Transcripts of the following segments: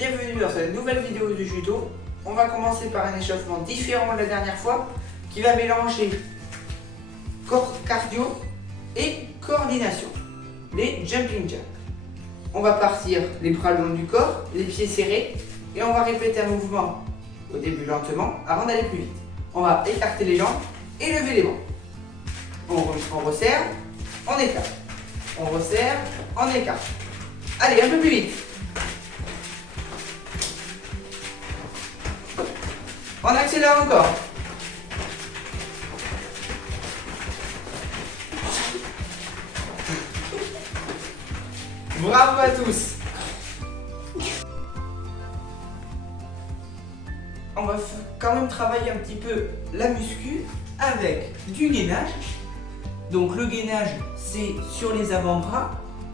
Bienvenue dans cette nouvelle vidéo du judo. On va commencer par un échauffement différent de la dernière fois qui va mélanger corps cardio et coordination, les jumping jacks. On va partir les bras le long du corps, les pieds serrés et on va répéter un mouvement au début lentement avant d'aller plus vite. On va écarter les jambes et lever les bras. On resserre, on écarte. On resserre, on écarte. Allez, un peu plus vite. On accélère encore. Bravo à tous. On va quand même travailler un petit peu la muscu avec du gainage. Donc le gainage, c'est sur les avant-bras,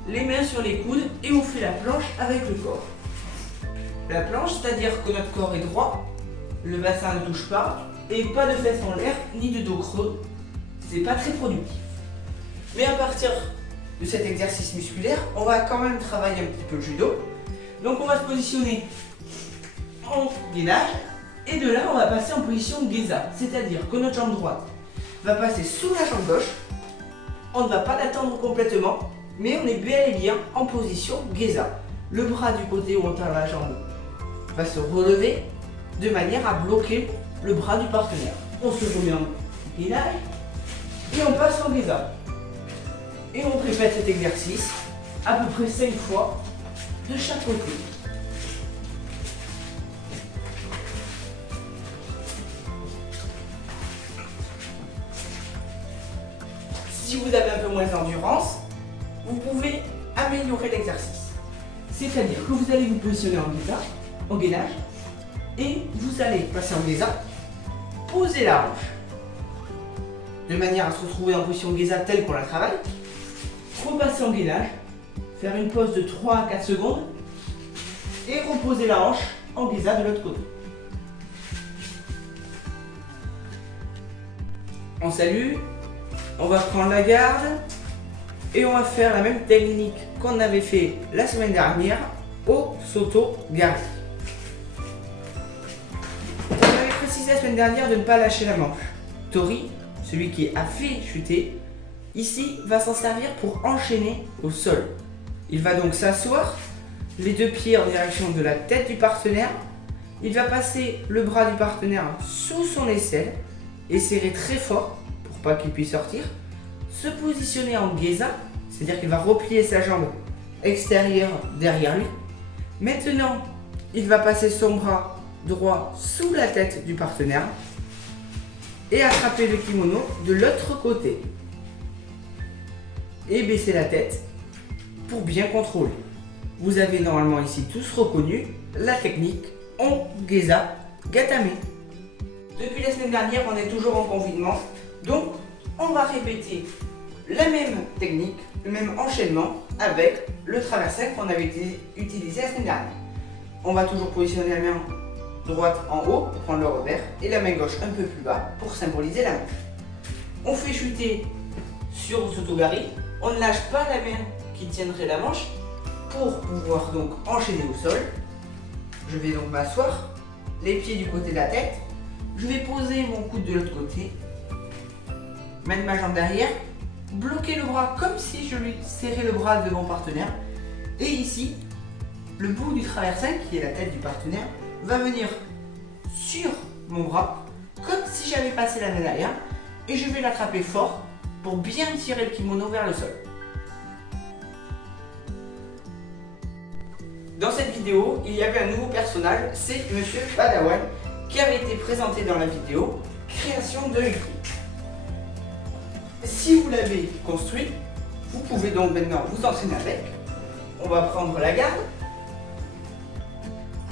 les mains sur les coudes et on fait la planche avec le corps. La planche, c'est-à-dire que notre corps est droit, le bassin ne touche pas et pas de fesses en l'air ni de dos creux. C'est pas très productif. Mais à partir de cet exercice musculaire, on va quand même travailler un petit peu le judo. Donc on va se positionner en gainage et de là on va passer en position geza, c'est-à-dire que notre jambe droite va passer sous la jambe gauche. On ne va pas l'attendre complètement, mais on est bel et bien en position geza. Le bras du côté où on tend la jambe va se relever de manière à bloquer le bras du partenaire. On se remet en gainage et on passe en geza. Et on répète cet exercice à peu près 5 fois de chaque côté. Si vous avez un peu moins d'endurance, vous pouvez améliorer l'exercice. C'est-à-dire que vous allez vous positionner en geza, en gainage, et vous allez passer en geza, poser la hanche, de manière à se retrouver en position geza telle qu'on la travaille, repasser en gainage, faire une pause de 3 à 4 secondes, et reposer la hanche en geza de l'autre côté. On salue. On va prendre la garde et on va faire la même technique qu'on avait fait la semaine dernière au soto-gari. On avait précisé la semaine dernière de ne pas lâcher la manche. Tori, celui qui a fait chuter, ici va s'en servir pour enchaîner au sol. Il va donc s'asseoir, les deux pieds en direction de la tête du partenaire. Il va passer le bras du partenaire sous son aisselle et serrer très fort pas qu'il puisse sortir, se positionner en geza, c'est-à-dire qu'il va replier sa jambe extérieure derrière lui. Maintenant, il va passer son bras droit sous la tête du partenaire et attraper le kimono de l'autre côté et baisser la tête pour bien contrôler. Vous avez normalement ici tous reconnu la technique en geza gatame. Depuis la semaine dernière, on est toujours en confinement. Donc, on va répéter la même technique, le même enchaînement avec le traversin qu'on avait utilisé la semaine dernière. On va toujours positionner la main droite en haut pour prendre le revers et la main gauche un peu plus bas pour symboliser la manche. On fait chuter sur le soto-gari, on ne lâche pas la main qui tiendrait la manche pour pouvoir donc enchaîner au sol. Je vais donc m'asseoir, les pieds du côté de la tête, je vais poser mon coude de l'autre côté, mettre ma jambe derrière, bloquer le bras comme si je lui serrais le bras de mon partenaire. Et ici, le bout du traversin, qui est la tête du partenaire, va venir sur mon bras, comme si j'avais passé la main derrière. Et je vais l'attraper fort pour bien tirer le kimono vers le sol. Dans cette vidéo, il y avait un nouveau personnage, c'est Monsieur Padawan, qui avait été présenté dans la vidéo Création de l'équipe. Si vous l'avez construit, vous pouvez donc maintenant vous entraîner avec. On va prendre la garde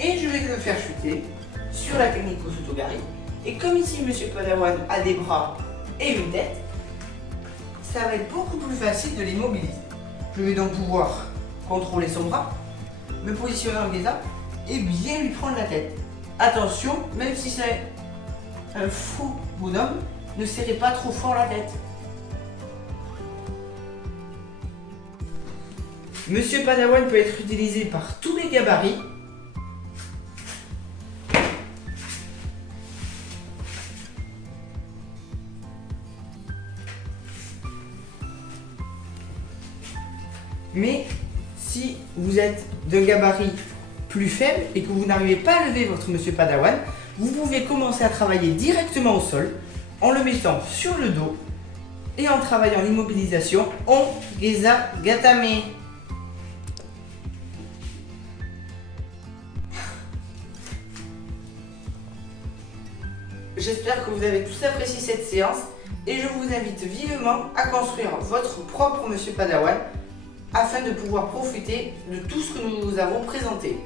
et je vais le faire chuter sur la technique au soto-gari. Et comme ici Monsieur Padawan a des bras et une tête, ça va être beaucoup plus facile de l'immobiliser. Je vais donc pouvoir contrôler son bras, me positionner en geza et bien lui prendre la tête. Attention, même si c'est un faux bonhomme, ne serrez pas trop fort la tête. Monsieur Padawan peut être utilisé par tous les gabarits, Mais si vous êtes d'un gabarit plus faible et que vous n'arrivez pas à lever votre monsieur Padawan, vous pouvez commencer à travailler directement au sol en le mettant sur le dos et en travaillant l'immobilisation on geza gatame. J'espère que vous avez tous apprécié cette séance et je vous invite vivement à construire votre propre monsieur Padawan afin de pouvoir profiter de tout ce que nous vous avons présenté.